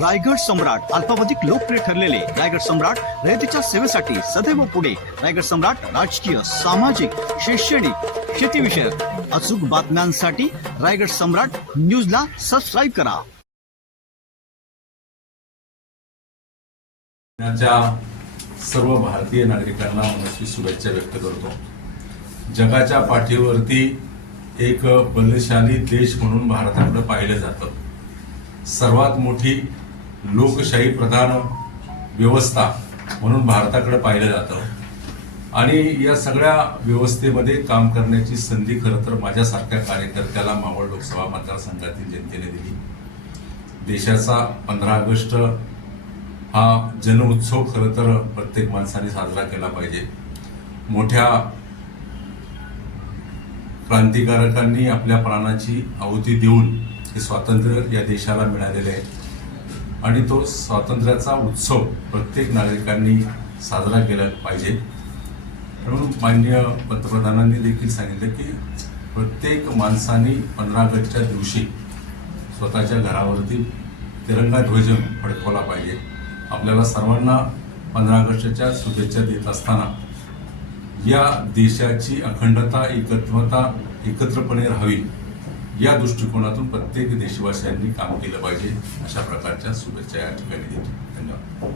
रायगड सम्राट अल्पावधिक लोकप्रिय ठरलेले रायगड सम्राट रयतेच्या सेवेसाठी सदैव पुढे. रायगड सम्राट राजकीय सामाजिक शैक्षणिक शेतीविषयक अचूक बातम्यांसाठी रायगड सम्राट न्यूजला सबस्क्राईब करा. सर्व भारतीय नागरिकांना मनस्वी शुभेच्छा व्यक्त करतो. जगाच्या पाठीवरती एक बलशाली देश म्हणून भारताकडे पाहिलं जातं. सर्वात मोठी लोकशाही प्रधान व्यवस्था म्हणून भारताकडे पाहिलं जातं. आणि या सगळ्या व्यवस्थेमध्ये काम करण्याची संधी खरं तर माझ्यासारख्या कार्यकर्त्याला मावळ लोकसभा मतदारसंघातील जनतेने दिली. देशाचा पंधरा ऑगस्ट हा जनउत्सव खरं तर प्रत्येक माणसाने साजरा केला पाहिजे. मोठ्या क्रांतिकारकांनी आपल्या प्राणाची आहुती देऊन हे स्वातंत्र्य या देशाला मिळालेले आहे. आणि तो स्वातंत्र्याचा उत्सव प्रत्येक नागरिकांनी साजरा केला पाहिजे. म्हणून मान्य पंतप्रधानांनी देखील सांगितलं की प्रत्येक माणसाने पंधरा ऑगस्टच्या दिवशी स्वतःच्या घरावरती तिरंगा ध्वज फडकवला पाहिजे. आपल्याला सर्वांना पंधरा ऑगस्टच्या शुभेच्छा देत असताना या देशाची अखंडता एकत्वता एकत्रपणे राहावी. या दृष्टिकोनातून प्रत्येक देशवासियांनी काम केलं पाहिजे. अशा प्रकारच्या शुभेच्छा या ठिकाणी देतो. धन्यवाद.